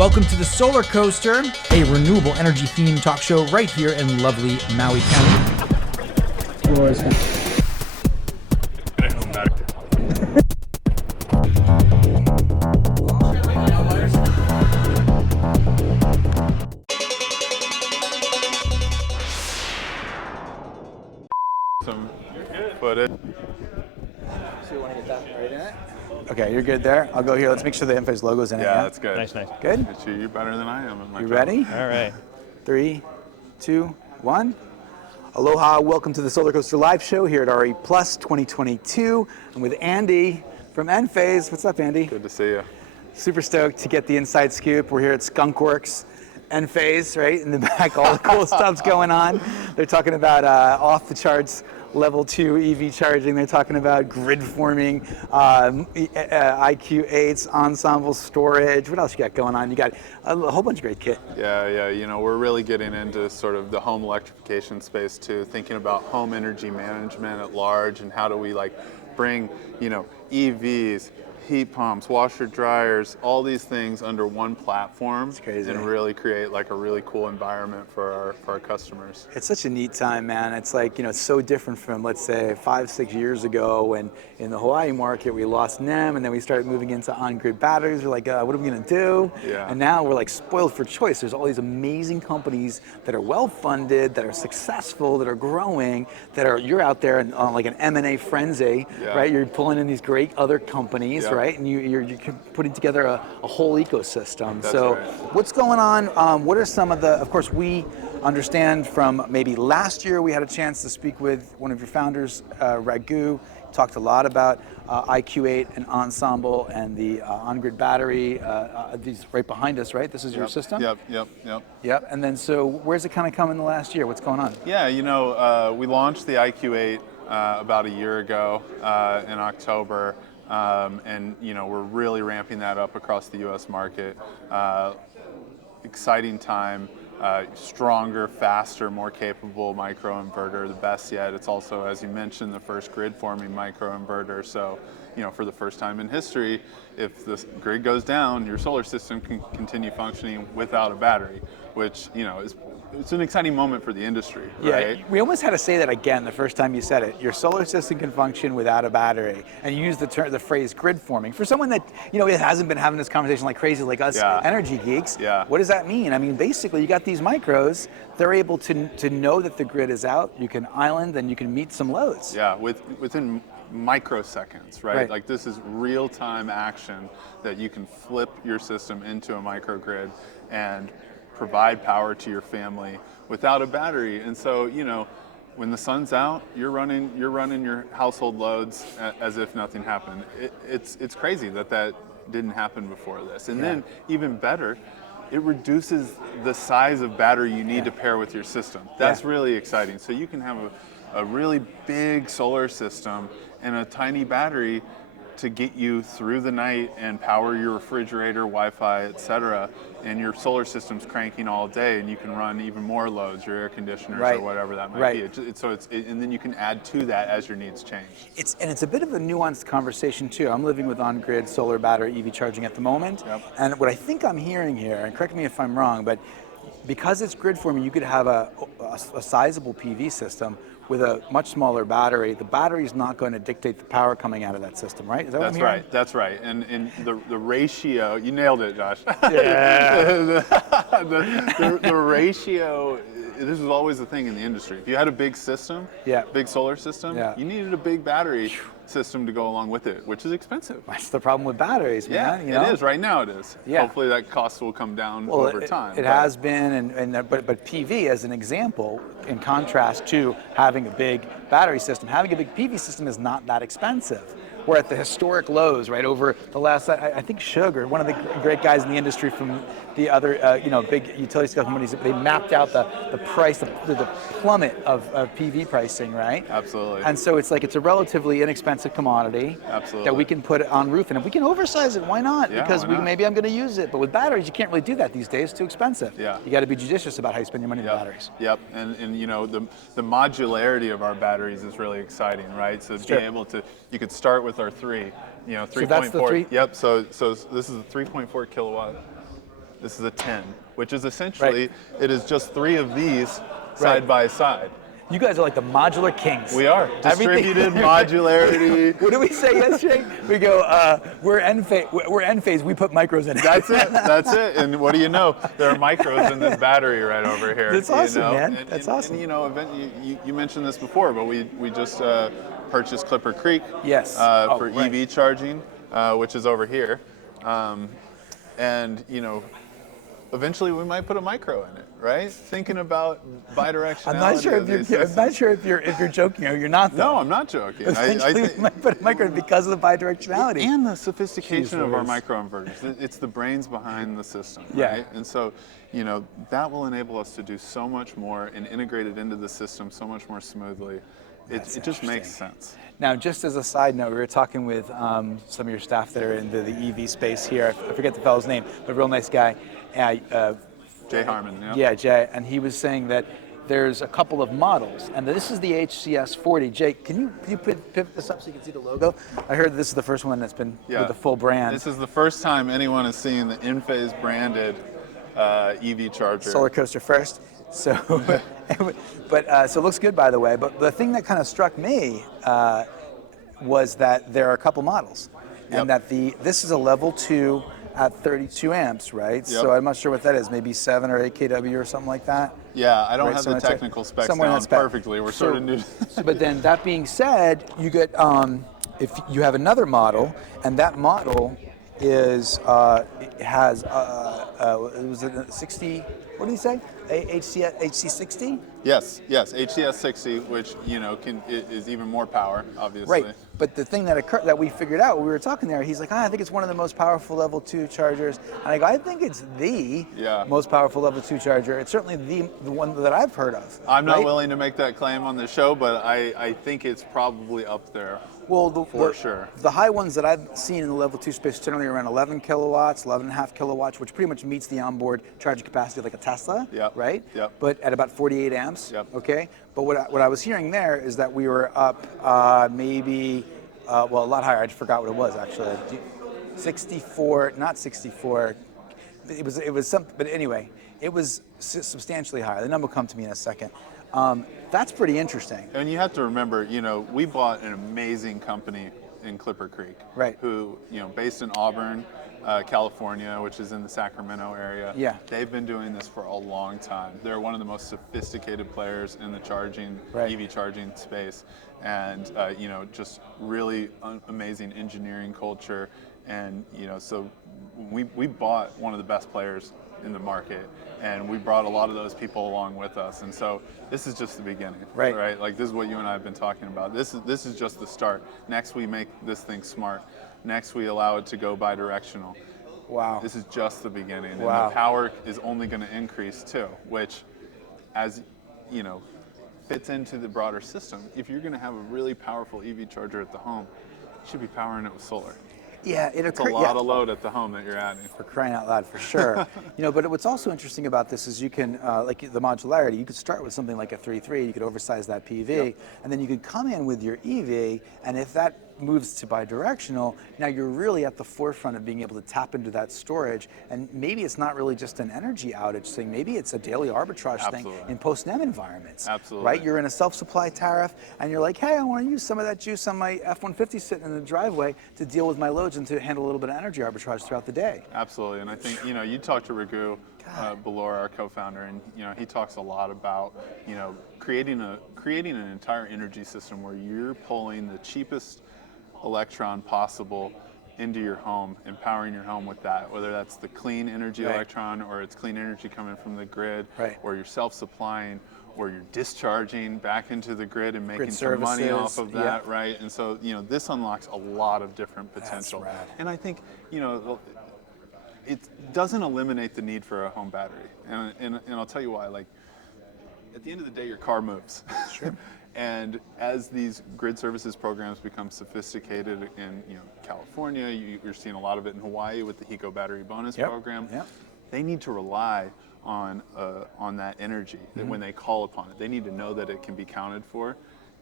Welcome to the Solar Coaster, a renewable energy themed talk show right here in lovely Maui County. Some footage. So you want to get that right in it? Okay, you're good there. I'll go here. Let's make sure the Enphase logo's in it. Yeah, that's good. Nice. Good? You're better than I am at my You job. ready? All right. 3, 2, 1. Aloha, welcome to the Solar Coaster Live Show here at RE Plus 2022. I'm with Andy from Enphase. What's up, Andy? Good to see you. Super stoked to get the inside scoop. We're here at Skunkworks, Enphase, right? In the back, all the cool stuff's going on. They're talking about off the charts level 2 EV charging. They're talking about grid forming, IQ8s, ensemble storage. What else you got going on? You got a whole bunch of great kit. Yeah. You know, we're really getting into sort of the home electrification space too, thinking about home energy management at large and how do we like bring, EVs, heat pumps, washer dryers, all these things under one platform. It's crazy. And really create like a really cool environment for our customers. It's such a neat time, man. It's like, it's so different from, let's say, 5-6 years ago when in the Hawaii market we lost NEM and then we started moving into on-grid batteries. We're like, what are we gonna do? Yeah. And now we're like spoiled for choice. There's all these amazing companies that are well-funded, that are successful, that are growing, you're out there on like an M&A frenzy, Yeah. right? You're pulling in these great other companies, Yep. right? And you're putting together a whole ecosystem. That's so right. what's going on? What are some of of course, we understand from maybe last year we had a chance to speak with one of your founders, Raghu, talked a lot about IQ8 and Ensemble and the on-grid battery, these right behind us, right? This is your system? Yep. Yep, and then so where's it kind of come in the last year? What's going on? Yeah, we launched the IQ8 about a year ago in October, and we're really ramping that up across the U.S. market. Exciting time, stronger, faster, more capable microinverter, the best yet. It's also, as you mentioned, the first grid-forming microinverter. So, for the first time in history, if the grid goes down, your solar system can continue functioning without a battery, which it's an exciting moment for the industry, right? Yeah, we almost had to say that again the first time you said it. Your solar system can function without a battery, and you used the phrase grid forming. For someone that it hasn't been having this conversation like crazy, like us energy geeks. Yeah. What does that mean? I mean, basically, you got these micros. They're able to know that the grid is out. You can island, and you can meet some loads. Yeah, within microseconds, right? Right. Like this is real-time action that you can flip your system into a microgrid and provide power to your family without a battery. And so, when the sun's out, you're running your household loads as if nothing happened. It's crazy that didn't happen before this. And then even better, it reduces the size of battery you need to pair with your system. That's really exciting. So you can have a really big solar system and a tiny battery to get you through the night and power your refrigerator, Wi-Fi, etc. And your solar system's cranking all day, and you can run even more loads, your air conditioners or whatever that might be. And then you can add to that as your needs change. It's a bit of a nuanced conversation too. I'm living with on-grid solar battery EV charging at the moment, and what I think I'm hearing here, and correct me if I'm wrong, but because it's grid forming, you could have a sizable PV system with a much smaller battery. The battery is not going to dictate the power coming out of that system, right? Is that what I'm hearing? That's right. And the ratio, you nailed it, Josh. Yeah. the ratio, this is always the thing in the industry. If you had a big system, big solar system, you needed a big battery system to go along with it, which is expensive. That's the problem with batteries, man. It is. Right now it is. Yeah. Hopefully that cost will come down over time. It has been, but PV as an example, in contrast to having a big battery system, having a big PV system is not that expensive. We're at the historic lows, right? Over the last, I think Sugar, one of the great guys in the industry from the other, big utility scale companies, they mapped out the price, the plummet of PV pricing, right? Absolutely. And so it's a relatively inexpensive commodity that we can put on roof, and if we can oversize it, why not? Yeah, because why not? maybe I'm going to use it, but with batteries, you can't really do that these days. It's too expensive. Yeah. You got to be judicious about how you spend your money on batteries. Yep, and the modularity of our batteries is really exciting, right? So being able to, you could start with our 3.4. So that's the 3? Yep. So this is a 3.4 kilowatt This is a 10, which is essentially, it is just 3 of these side by side. You guys are like the modular kings. We are. Distributed modularity. What did we say yesterday? We go, we're end phase, we put micros in it. That's it. That's it. And what do you know? There are micros in this battery right over here. That's awesome, you know? man. That's awesome. And, you know, you mentioned this before, but we just purchased Clipper Creek. Yes. For right. EV charging, which is over here. And, you know, eventually we might put a micro in it, right? Thinking about bidirectionality. I'm not sure if you're joking or you're not. Though. No, I'm not joking. Essentially, we might put a micro because of the bidirectionality and the sophistication of our Louise. microinverters. It's the brains behind the system, Yeah. right? And so, you know, that will enable us to do so much more and integrate it into the system so much more smoothly. It just makes sense. Now, just as a side note, we were talking with some of your staff that are into the EV space here. I forget the fellow's name, but a real nice guy. Jay Harmon, yeah. Yeah, Jay, and he was saying that there's a couple of models, and this is the HCS 40. Jay, can you pivot this up so you can see the logo? I heard this is the first one that's been with the full brand. This is the first time anyone has seen the Enphase branded EV charger. Solar Coaster first. So, so it looks good, by the way. But the thing that kind of struck me was that there are a couple models, and that this is a level 2 at 32 amps, right? Yep. So I'm not sure what that is, maybe 7 or 8 kW or something like that. Yeah, I don't Right, have so the it's technical specs somewhere in down that spec. perfectly. We're sort of new. But then that being said, you get if you have another model, and that model is it has it was a 60. What did he say? HC60? Yes, HCS 60, which you know is even more power, obviously. Right. But the thing that we figured out when we were talking there, he's like, I think it's one of the most powerful level 2 chargers. And I go, I think it's the most powerful level 2 charger. It's certainly the one that I've heard of. I'm not willing to make that claim on the show, but I think it's probably up there. Well, for sure. The high ones that I've seen in the level 2 space generally around 11 kilowatts, 11.5 kilowatts, which pretty much meets the onboard charging capacity of like a Tesla, right? Yep. But at about 48 amps, Yep. okay? But what I was hearing there is that we were up maybe, a lot higher. I just forgot what it was actually. 64, not 64. It was something, but anyway, it was substantially higher. The number will come to me in a second. That's pretty interesting. And you have to remember, you know, we bought an amazing company in Clipper Creek, right? Who, you know, based in Auburn, California, which is in the Sacramento area. Yeah. They've been doing this for a long time. They're one of the most sophisticated players in the EV charging space, and you know, just really amazing engineering culture. And you know, so we bought one of the best players in the market, and we brought a lot of those people along with us. And so this is just the beginning, right? Like this is what you and I have been talking about. This is just the start. Next, we make this thing smart. Next, we allow it to go bi-directional. Wow. This is just the beginning. Wow. And the power is only going to increase too, which, as you know, fits into the broader system. If you're going to have a really powerful EV charger at the home, you should be powering it with solar. Yeah, it's a lot of load at the home that you're adding. For crying out loud, for sure. You know, but what's also interesting about this is you can, like the modularity, you could start with something like a 3.3, you could oversize that PV, and then you could come in with your EV, and if that moves to bi-directional, now you're really at the forefront of being able to tap into that storage, and maybe it's not really just an energy outage thing, maybe it's a daily arbitrage thing in post-NEM environments. Absolutely. Right? You're in a self-supply tariff, and you're like, hey, I want to use some of that juice on my F-150 sitting in the driveway to deal with my loads and to handle a little bit of energy arbitrage throughout the day. Absolutely, and I think, you know, you talked to Raghu Belor, our co-founder, and you know, he talks a lot about, you know, creating an entire energy system where you're pulling the cheapest electron possible into your home, empowering your home with that, whether that's the clean energy electron or it's clean energy coming from the grid, or you're self-supplying, or you're discharging back into the grid and making some money off of that, right? And so, you know, this unlocks a lot of different potential. That's rad. And I think, you know, it doesn't eliminate the need for a home battery. And I'll tell you why. Like, at the end of the day, your car moves. Sure. And as these grid services programs become sophisticated in, you know, California, you're seeing a lot of it in Hawaii with the HECO Battery Bonus program. They need to rely on that energy when they call upon it. They need to know that it can be counted for.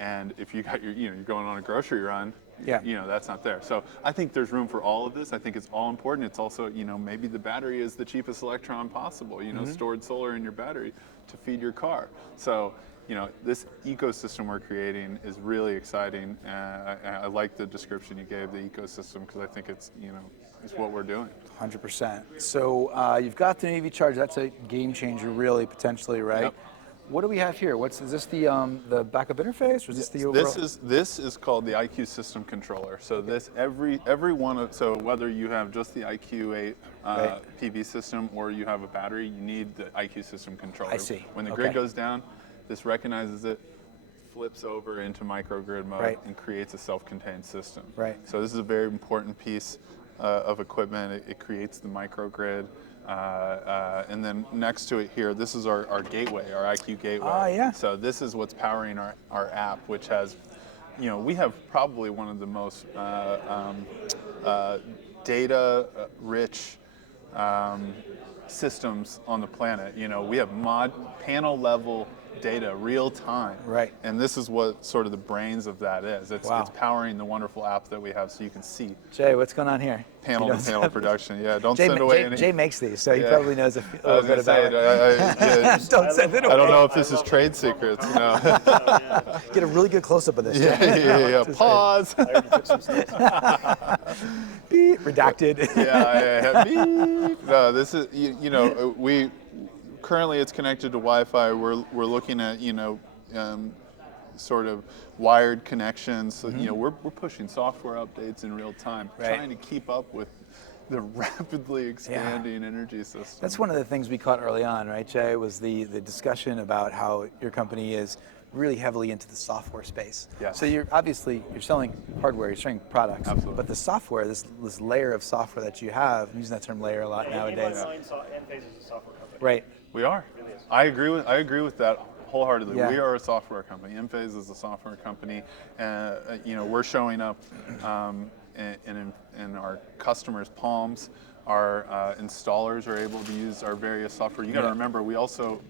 And if you got you're going on a grocery run, Yeah. that's not there. So I think there's room for all of this. I think it's all important. It's also, maybe the battery is the cheapest electron possible, stored solar in your battery to feed your car. So, this ecosystem we're creating is really exciting. I like the description you gave, the ecosystem, because I think it's what we're doing. 100%. So you've got the EV charger. That's a game changer, really, potentially, right? Yep. What do we have here? Is this the backup interface, or is this the overall? This is called the IQ System Controller. So this every one of so whether you have just the IQ8 Right. PV system or you have a battery, you need the IQ System Controller. I see. When the Okay. grid goes down, this recognizes it, flips over into microgrid mode, Right. and creates a self-contained system. Right. So this is a very important piece of equipment. It creates the microgrid. And then next to it here, this is our gateway, our IQ gateway. Ah, yeah. So this is what's powering our app, which has, we have probably one of the most data-rich systems on the planet. We have panel level data real time. Right. And this is what sort of the brains of that is. It's powering the wonderful app that we have, so you can see Jay, what's going on here? panel You to don't panel have- production. Yeah, don't Jay, send away Jay, any. Jay makes these, so he Yeah. probably knows a I little was bit gonna about say, it. Don't send it away. I don't know if this is trade secrets. Get a really good close-up of this. Yeah, Jay. yeah. Pause. Beep, redacted. Yeah. Beep. No, this is we currently it's connected to Wi-Fi. We're looking at sort of wired connections. So, we're pushing software updates in real time, Right. trying to keep up with the rapidly expanding energy system. That's one of the things we caught early on, right, Jay, was the discussion about how your company is really heavily into the software space. Yes. So you're selling hardware, you're selling products. Absolutely. But the software, this layer of software that you have, I'm using that term layer a lot nowadays. Enphase is a software company. Right. We are. I agree with that wholeheartedly. Yeah. We are a software company. Enphase is a software company. We're showing up in our customers' palms. Our installers are able to use our various software. You got to remember, we also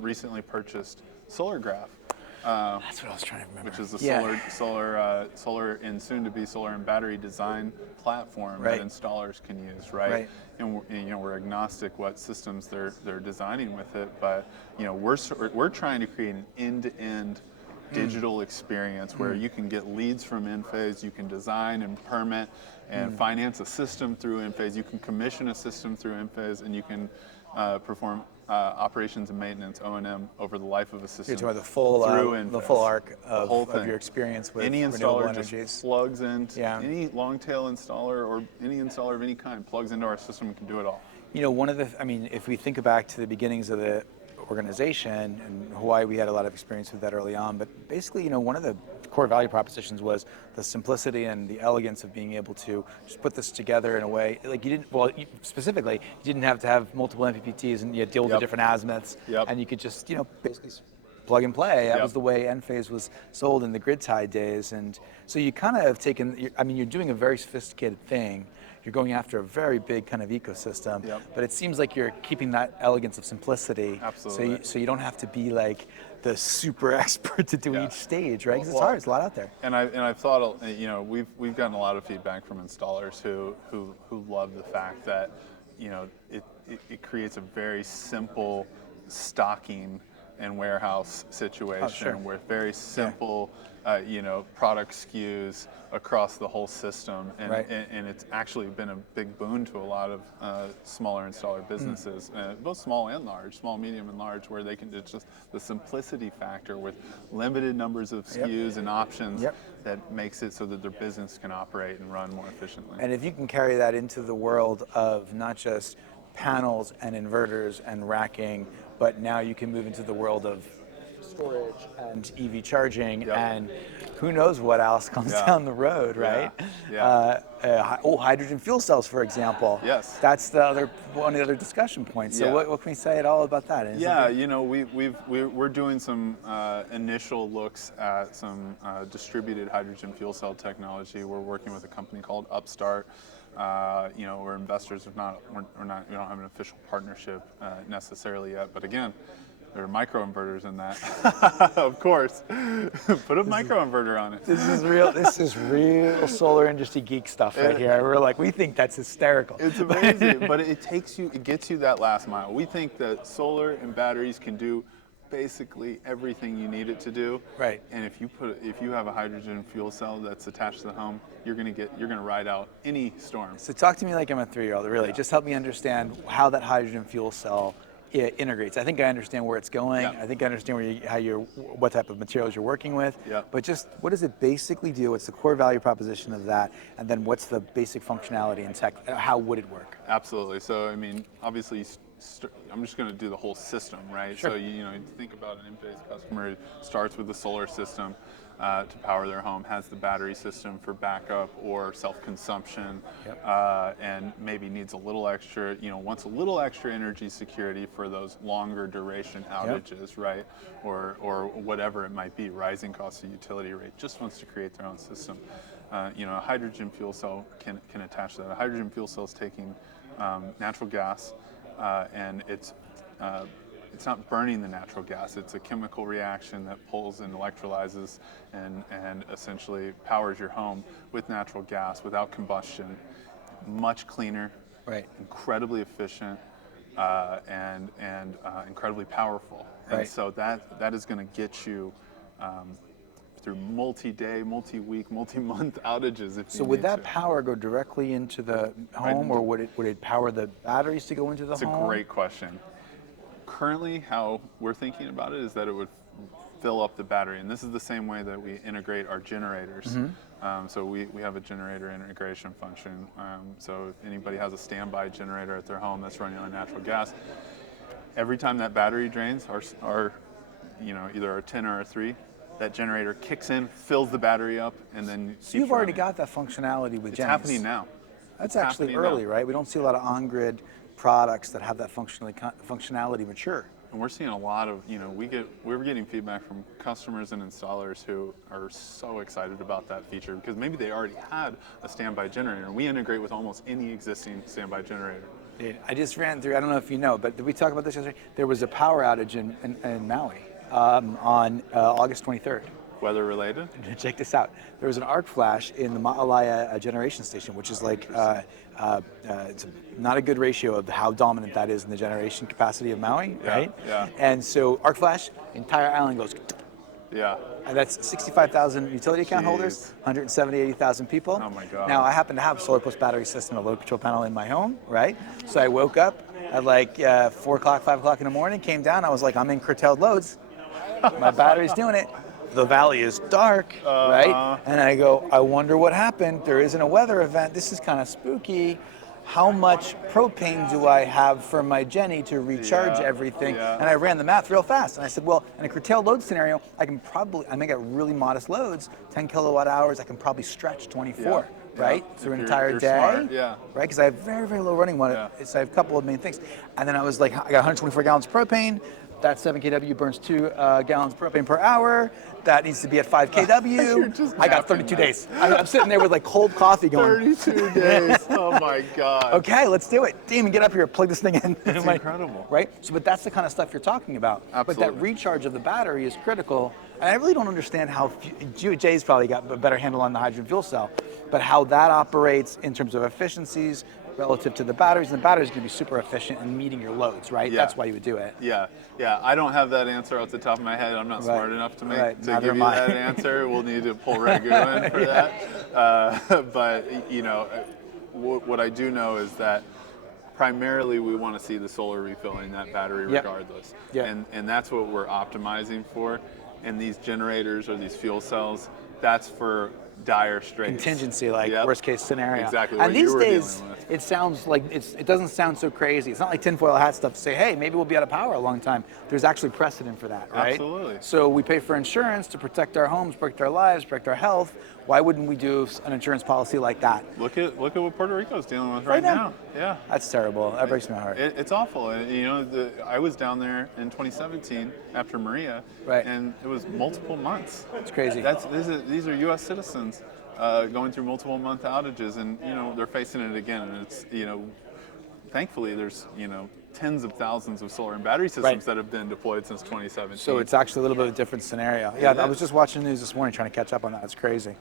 recently purchased SolarGraph. That's what I was trying to remember. Which is a solar and soon-to-be solar and battery design platform Right. that installers can use, right? Right. And we're agnostic what systems they're designing with it, but we're trying to create an end-to-end digital experience where you can get leads from Enphase, you can design and permit and finance a system through Enphase, you can commission a system through Enphase, and you can perform operations and maintenance, O&M, over the life of a system. You're talking about the full arc The whole of thing. your experience with any renewable installer energies. just plugs in. Yeah. Any long tail installer or any installer of any kind plugs into our system and can do it all. If we think back to the beginnings of the organization, in Hawaii we had a lot of experience with that early on, but basically, one of the core value propositions was the simplicity and the elegance of being able to just put this together in a way, like you didn't have to have multiple MPPTs and you had to deal with the different azimuths, and you could just, basically plug and play. That was the way Enphase was sold in the grid tie days, and so you kind of have taken, you're doing a very sophisticated thing. You're going after a very big kind of ecosystem, but it seems like you're keeping that elegance of simplicity. Absolutely. So you don't have to be like the super expert to do each stage, right? Because it's hard. There's a lot out there. And I've thought, we've gotten a lot of feedback from installers who love the fact that, it creates a very simple stocking and warehouse situation with very simple, product SKUs across the whole system, and it's actually been a big boon to a lot of smaller installer businesses, both small and large, small, medium, and large, where they can, it's just the simplicity factor with limited numbers of SKUs and options that makes it so that their business can operate and run more efficiently. And if you can carry that into the world of not just panels and inverters and racking, but now you can move into the world of storage and EV charging, and who knows what else comes down the road, right? Hydrogen fuel cells, for example. Yes. That's one of the other discussion points. So what can we say at all about that? We're doing some initial looks at some distributed hydrogen fuel cell technology. We're working with a company called Upstart. We're investors, we don't have an official partnership necessarily yet, but again, There are microinverters in that. Of course. Put a microinverter on it. This is real. This is real solar industry geek stuff right here. We're like, we think that's hysterical. It's amazing, but it gets you that last mile. We think that solar and batteries can do basically everything you need it to do. Right. And if you have a hydrogen fuel cell that's attached to the home, you're gonna ride out any storm. So talk to me like I'm a 3-year-old. Really, just help me understand how that hydrogen fuel cell integrates. I think I understand where it's going. Yeah. I think I understand what type of materials you're working with. Yeah. But just what does it basically do? What's the core value proposition of that? And then what's the basic functionality and tech? How would it work? Absolutely. So I mean, obviously, I'm just going to do the whole system, right? Sure. So you think about an Enphase customer. It starts with the solar system to power their home, has the battery system for backup or self-consumption, Yep. and maybe needs a little extra, wants a little extra energy security for those longer duration outages, right? Or whatever it might be, rising costs of utility rate. Just wants to create their own system. A hydrogen fuel cell can attach to that. A hydrogen fuel cell is taking natural gas. And it's not burning the natural gas. It's a chemical reaction that pulls and electrolyzes and essentially powers your home with natural gas without combustion. Much cleaner, Right. incredibly efficient, and incredibly powerful. Right. And so that is going to get you through multi-day, multi-week, multi-month outages. So would that power go directly into the home, or would it power the batteries to go into the That's home? a great question. Currently, how we're thinking about it is that it would fill up the battery, and this is the same way that we integrate our generators. So we have a generator integration function. So if anybody has a standby generator at their home that's running on natural gas, every time that battery drains, our either a 10 or a 3, that generator kicks in, fills the battery up, and then So you've already running. got that functionality with It's Genesis. happening now. That's It's actually happening early, now. right? We don't see a lot of on-grid products that have that functionality mature. And we're seeing a lot of, we're getting feedback from customers and installers who are so excited about that feature because maybe they already had a standby generator. We integrate with almost any existing standby generator. Dude, I just ran through, I don't know if you know, but did we talk about this yesterday? There was a power outage in Maui on August 23rd. Weather related? Check this out. There was an arc flash in the Ma'alaya generation station, which is like, it's not a good ratio of how dominant that is in the generation capacity of Maui, right? Yeah. And so arc flash, entire island goes, Yeah. and that's 65,000 utility account holders, 80,000 people. Oh my God. Now I happen to have a solar plus battery system, a load control panel in my home, right? So I woke up at like 4 o'clock, 5 o'clock in the morning, came down, I was like, I'm in curtailed loads. My battery's doing it. The valley is dark, right? And I go, I wonder what happened. There isn't a weather event. This is kind of spooky. How much propane do I have for my Jenny to recharge everything? Yeah. And I ran the math real fast. And I said, well, in a curtailed load scenario, I may get really modest loads, 10 kilowatt hours, I can probably stretch 24, Yeah. right? Yeah. Through If an you're- entire you're day, smart, yeah. right? Because I have very, very low running water. Yeah. So I have a couple of main things. And then I was like, I got 124 gallons of propane. That 7 kW burns 2 gallons of propane per hour. That needs to be at 5 kW. I got 32 days. I'm sitting there with like cold coffee going. 32 days. Oh my God. Okay, let's do it. Damon, get up here, plug this thing in. It's Like, incredible. right? So, but that's the kind of stuff you're talking about. But that Absolutely. recharge of the battery is critical. And I really don't understand how, Jay's probably got a better handle on the hydrogen fuel cell, but how that operates in terms of efficiencies relative to the batteries. And the batteries are going to be super efficient in meeting your loads, right? Yeah. That's why you would do it. Yeah. I don't have that answer off the top of my head. I'm not smart enough to Right. to Neither give am you I. that answer. We'll need to pull Ragu in for that. But what I do know is that primarily we want to see the solar refilling that battery Yep. regardless. Yep. And that's what we're optimizing for. And these generators or these fuel cells, that's for dire straits. Contingency, like Yep. worst case scenario. Exactly And what you these were days, dealing with. it sounds like it doesn't sound so crazy. It's not like tinfoil hat stuff to say, hey, maybe we'll be out of power a long time. There's actually precedent for that, right? Absolutely. So we pay for insurance to protect our homes, protect our lives, protect our health. Why wouldn't we do an insurance policy like that? Look at what Puerto Rico's dealing with right now. now. Yeah. That's terrible. That breaks my heart. It's awful. And, I was down there in 2017 after Maria, Right. and it was multiple months. It's crazy. These are U.S. citizens going through multiple month outages, and they're facing it again. And it's thankfully there's tens of thousands of solar and battery systems Right. that have been deployed since 2017. So it's actually a little bit of a different scenario. Yeah, I was just watching the news this morning trying to catch up on that. It's crazy.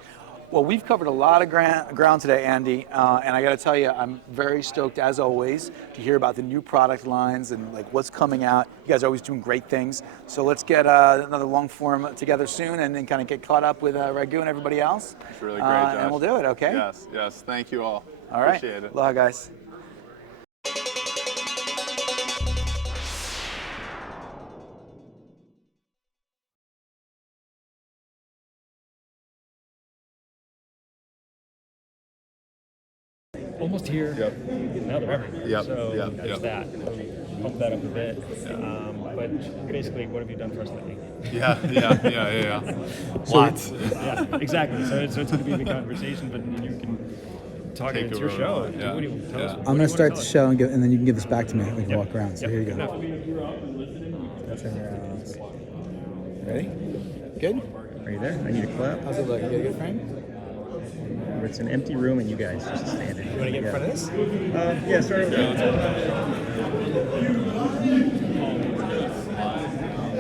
Well, we've covered a lot of ground today, Andy, and I got to tell you, I'm very stoked, as always, to hear about the new product lines and like what's coming out. You guys are always doing great things. So let's get another long form together soon, and then kind of get caught up with Raghu and everybody else. It's really great, Josh. And we'll do it. Okay. Yes, yes. Thank you all. All right. Appreciate it. Aloha, guys. Almost here. Yep. Now they're everywhere. Yep, So yep, there's yep. that. Pump that up a bit. But basically, what have you done for us lately? Yeah. Lots. Yeah, exactly. So it's going to be the conversation, but you can talk. Take It's it your wherever show. you want, yeah. What do you tell us? Yeah. What I'm do going you to start wanna the tell show and then you can give this back to me. We can Yep. walk around. So Yep. here you go. Enough. That's in your house. Ready? Good? Are you there? I need a clap. How's it look? You got a good frame? It's an empty room and you guys just standing. You want to get in front of this? Yeah, start over.